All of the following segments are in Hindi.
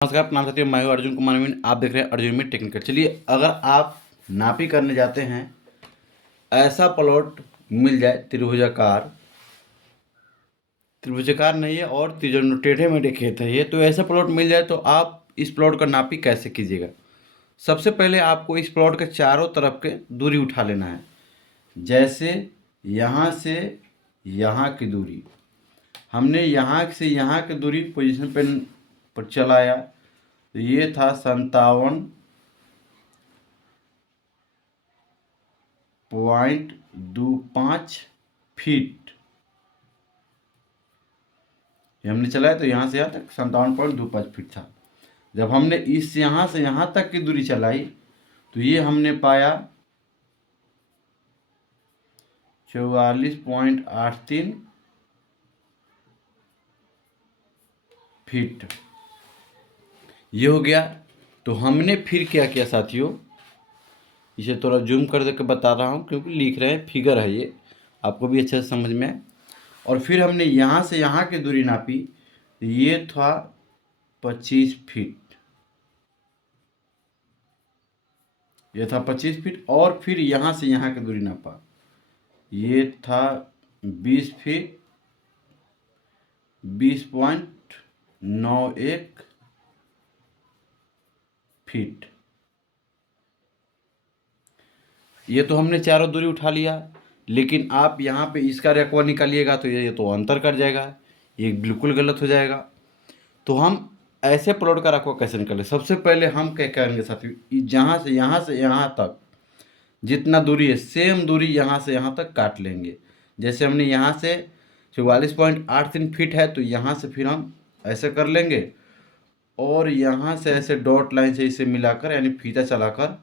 नमस्कार प्रणाम साथियों, मैं हूं अर्जुन कुमार मीन। आप देख रहे हैं अर्जुन मीन टेक्निकल। चलिए, अगर आप नापी करने जाते हैं, ऐसा प्लॉट मिल जाए त्रिभुजाकार नहीं है और टेढ़े मेढ़े खेत है ये, तो ऐसा प्लॉट मिल जाए तो आप इस प्लॉट का नापी कैसे कीजिएगा। सबसे पहले आपको इस प्लॉट के चारों तरफ के दूरी उठा लेना है। जैसे यहाँ से यहाँ की दूरी, हमने यहाँ से यहाँ की दूरी पोजीशन पर चलाया तो ये था 57.25 फीट। ये हमने चलाया तो यहाँ से यहाँ तक 57.25 फीट था। जब हमने इस यहाँ से यहाँ तक की दूरी चलाई तो ये हमने पाया 44.83 फीट। ये हो गया। तो हमने फिर क्या किया साथियों, इसे थोड़ा जूम कर दे के बता रहा हूँ क्योंकि लिख रहे हैं, फिगर है ये, आपको भी अच्छे से समझ में आए। और फिर हमने यहाँ से यहाँ की दूरी नापी तो ये था 25 फीट। ये था 25 फीट। और फिर यहाँ से यहाँ की दूरी नापा, ये था 20 फीट, 20.91 फीट। ये तो हमने चारों दूरी उठा लिया, लेकिन आप यहाँ पे इसका रकबा निकालिएगा तो ये तो अंतर कर जाएगा, ये बिल्कुल गलत हो जाएगा। तो हम ऐसे प्लॉट का रकबा कैसे निकालें? सबसे पहले हम क्या करेंगे साथियों, जहाँ से यहाँ तक जितना दूरी है सेम दूरी यहाँ से यहाँ तक काट लेंगे। जैसे हमने यहाँ से 44.83 फीट है तो यहाँ से फिर हम ऐसे कर लेंगे और यहाँ से ऐसे डॉट लाइन से इसे मिलाकर यानी फीता चलाकर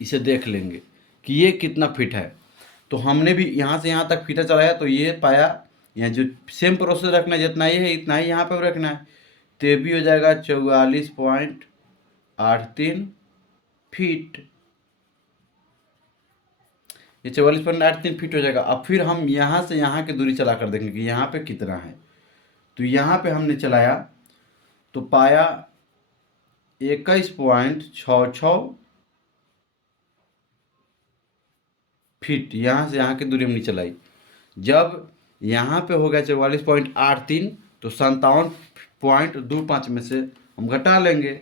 इसे देख लेंगे कि ये कितना फिट है। तो हमने भी यहाँ से यहाँ तक फीता चलाया तो ये पाया, यहाँ जो सेम प्रोसेस रखना है, जितना ये है इतना ही यहाँ पर रखना है, तो ये भी हो जाएगा 44.83 फीट। ये 44.83 फीट हो जाएगा। अब फिर हम यहाँ से यहाँ की दूरी चला कर देखेंगे कि यहाँ पे कितना है। तो यहाँ पे हमने चलाया तो पाया 21.66 फीट। यहाँ से यहाँ की दूरी हमने चलाई। जब यहाँ पे हो गया 44.83 तो 57.25 में से हम घटा लेंगे।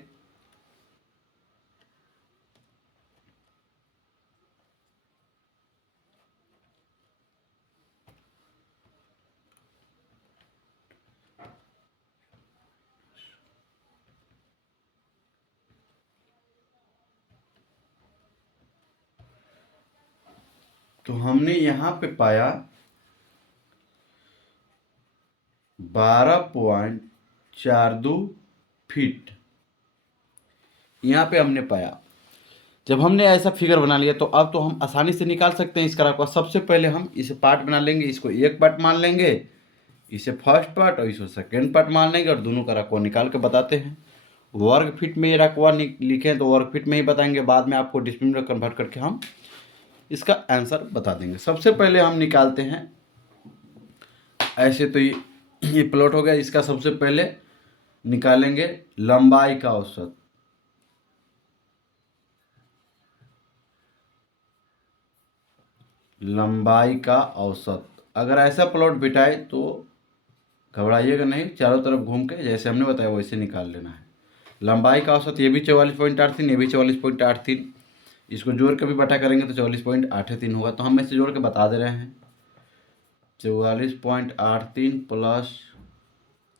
तो हमने यहाँ पे पाया 12.42 फीट। यहाँ पे हमने पाया। जब हमने ऐसा फिगर बना लिया तो अब तो हम आसानी से निकाल सकते हैं इसका रकबा। सबसे पहले हम इसे पार्ट बना लेंगे, इसको एक पार्ट मान लेंगे, इसे फर्स्ट पार्ट और इसको सेकेंड पार्ट मान लेंगे और दोनों का रकबा निकाल के बताते हैं। वर्ग फीट में ये रकबा लिखें तो वर्ग फीट में ही बताएंगे, बाद में आपको डिसिमिल में कन्वर्ट करके हम इसका आंसर बता देंगे। सबसे पहले हम निकालते हैं, ऐसे तो ये प्लॉट हो गया। इसका सबसे पहले निकालेंगे लंबाई का औसत। लंबाई का औसत अगर ऐसा प्लॉट बिठाए तो घबराइएगा नहीं, चारों तरफ घूम के जैसे हमने बताया वैसे निकाल लेना है। लंबाई का औसत ये भी 44.83, ये भी 44.83, इसको जोड़ के भी बटा करेंगे तो 44.83 होगा। तो हम इसे जोड़ के बता दे रहे हैं 44.83 प्लस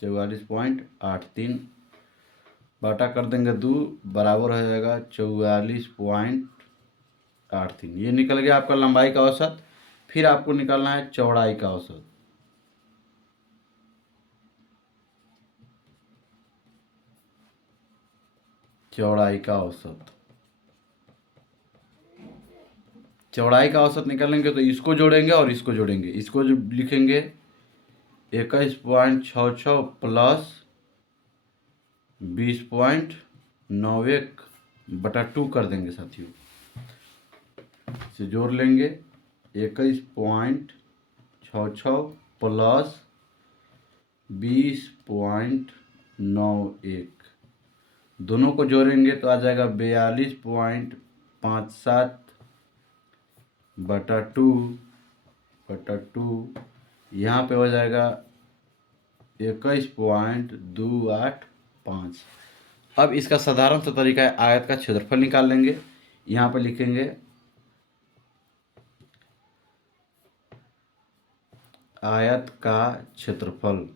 44.83 बटा कर देंगे 2 बराबर हो जाएगा 44.83। ये निकल गया आपका लंबाई का औसत। फिर आपको निकालना है चौड़ाई का औसत। चौड़ाई का औसत, चौड़ाई का औसत निकालेंगे तो इसको जोड़ेंगे और इसको जोड़ेंगे। इसको जो लिखेंगे 21.66 प्लस 20.91 बटा 2 कर देंगे साथियों। इसे जोड़ लेंगे 21.66 प्लस 20.91 991, दोनों को जोड़ेंगे तो आ जाएगा 42.57 बटा टू, यहाँ पे हो जाएगा 21.285। अब इसका साधारण सा तरीका है, आयत का क्षेत्रफल निकाल लेंगे। यहाँ पे लिखेंगे आयत का क्षेत्रफल।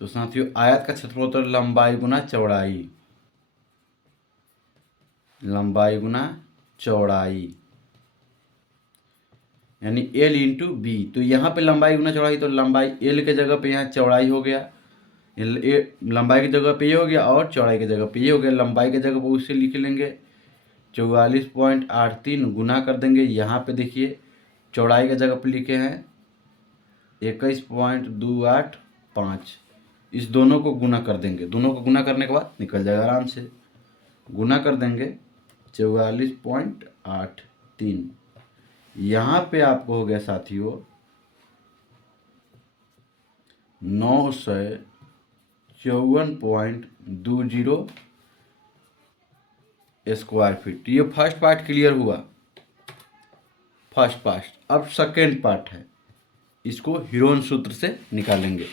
तो साथियों, आयत का क्षेत्रफल तो लंबाई गुना चौड़ाई, लंबाई गुना चौड़ाई, यानी L इंटू बी। तो यहाँ पे लंबाई गुना चौड़ाई, तो लंबाई L के जगह पे यहाँ चौड़ाई हो गया, लंबाई की जगह पे ये हो गया और चौड़ाई की जगह पे ये हो गया। लंबाई की जगह पे उससे लिख लेंगे 44.83 गुना कर देंगे। यहाँ पे देखिए चौड़ाई की जगह पे लिखे हैं 21.285। इस दोनों को गुना कर देंगे, दोनों को गुना करने के बाद निकल जाएगा आराम से। गुना कर देंगे 44.83। यहाँ पे आपको हो गया साथियों 954.20 स्क्वायर फीट। ये फर्स्ट पार्ट क्लियर हुआ, फर्स्ट पार्ट। अब सेकेंड पार्ट है, इसको हीरोन सूत्र से निकालेंगे।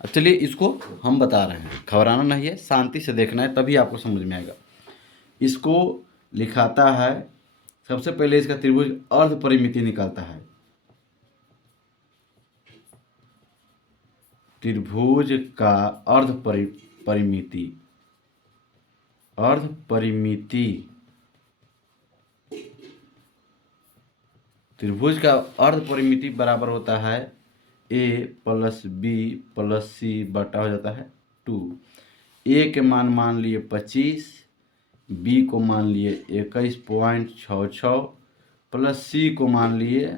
अब चलिए इसको हम बता रहे हैं, घबराना नहीं है, शांति से देखना है, तभी आपको समझ में आएगा। इसको लिखाता है, सबसे पहले इसका त्रिभुज अर्ध परिमिति निकालता है। त्रिभुज का अर्ध परिमिति, अर्ध परिमिति, त्रिभुज का अर्ध परिमिति बराबर होता है a प्लस बी प्लस सी बटा हो जाता है 2। ए के मान लिए 25, बी को मान लिए 21.66 प्लस सी को मान लिए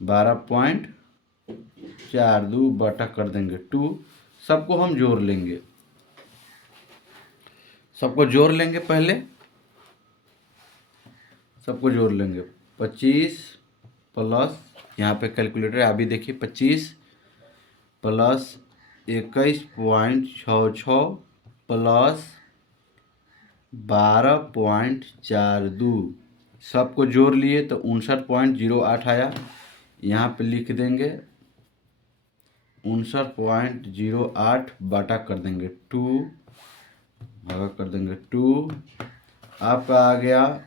12.42 बटा कर देंगे 2। सबको हम जोड़ लेंगे, सबको जोड़ लेंगे, पहले सबको जोड़ लेंगे। 25 प्लस, यहाँ पे कैलकुलेटर अभी देखिए, 25 प्लस 21.66 प्लस 12.42, सबको जोड़ लिए तो 59.08 आया। यहाँ पे लिख देंगे 59.08 बटा कर देंगे 2, भागा कर देंगे 2, आपका आ गया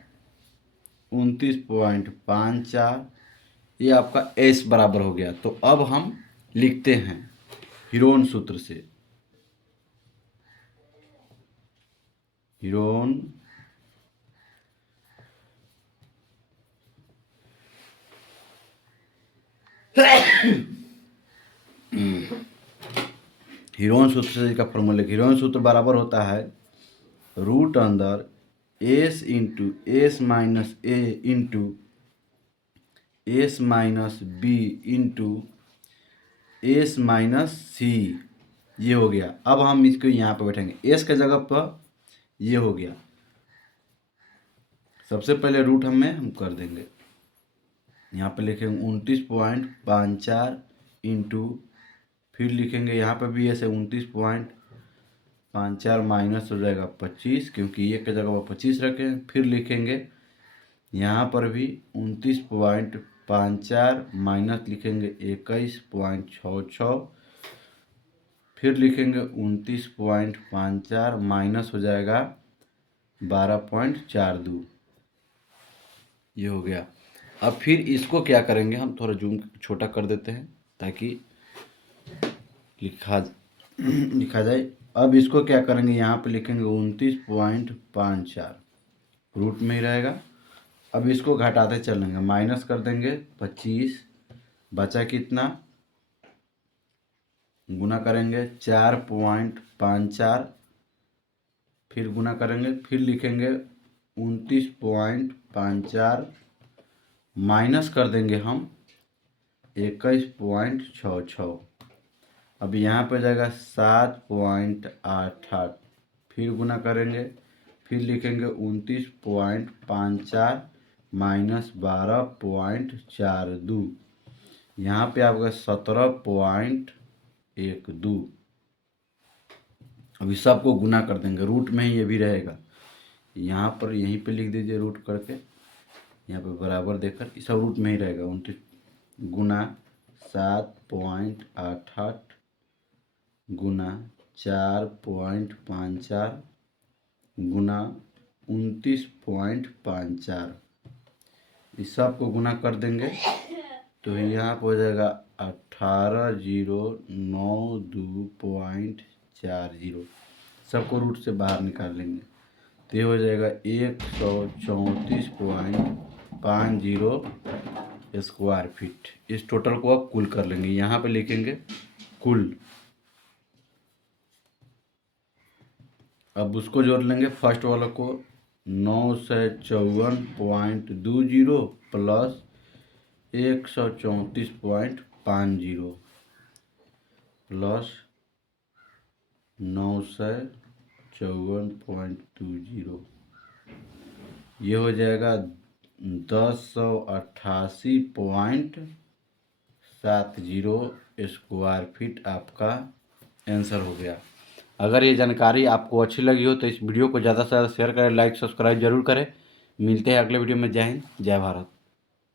29.54। ये आपका S बराबर हो गया। तो अब हम लिखते हैं हीरोन सूत्र से, हीरोन हीरोन सूत्र से इसका फॉर्मूला, हीरोन सूत्र बराबर होता है रूट अंदर S into S minus A into S minus B into S minus C. ये हो गया। अब हम इसको यहाँ पर बैठेंगे, एस के जगह पर ये हो गया। सबसे पहले रूट हम कर देंगे, यहाँ पे लिखेंगे 29.54 इंटू, फिर लिखेंगे यहाँ पे भी ऐसे 29.54 माइनस हो जाएगा 25, क्योंकि एक के जगह पर 25 रखें। फिर लिखेंगे यहाँ पर भी 29.54 माइनस लिखेंगे 21.66, फिर लिखेंगे 29.54 माइनस हो जाएगा 12.42। ये हो गया। अब फिर इसको क्या करेंगे, हम थोड़ा जूम छोटा कर देते हैं ताकि लिखा जाए। अब इसको क्या करेंगे, यहाँ पे लिखेंगे 29.54, रूट में ही रहेगा। अब इसको घटाते चलेंगे, माइनस कर देंगे 25, बचा कितना, गुना करेंगे 4.54, फिर गुना करेंगे, फिर लिखेंगे 29.54 माइनस कर देंगे हम 21.66। अब यहाँ पे जाएगा 7.88, फिर गुना करेंगे, फिर लिखेंगे 29.54 माइनस 12.42। यहाँ पे आपका 17.12। अभी सबको गुना कर देंगे, रूट में ही ये भी रहेगा। यहाँ पर यहीं पे लिख दीजिए रूट करके, यहाँ पे बराबर देकर, ये सब रूट में ही रहेगा। 29 गुना 7.88 गुना 4.54 गुना 29.54, इस सब को गुना कर देंगे तो यहाँ पर हो जाएगा 18,092.40। सबको रूट से बाहर निकाल लेंगे तो ये हो जाएगा 134.50 स्क्वायर फीट। इस टोटल को अब कुल कर लेंगे, यहाँ पे लिखेंगे कुल। अब उसको जोड़ लेंगे, फर्स्ट वाला को 954.20 प्लस 134.50 प्लस 954.20, ये हो जाएगा 1088.70 स्क्वायर फीट। आपका आंसर हो गया। अगर ये जानकारी आपको अच्छी लगी हो तो इस वीडियो को ज़्यादा से ज़्यादा शेयर करें, लाइक सब्सक्राइब जरूर करें। मिलते हैं अगले वीडियो में। जय हिंद, जय भारत।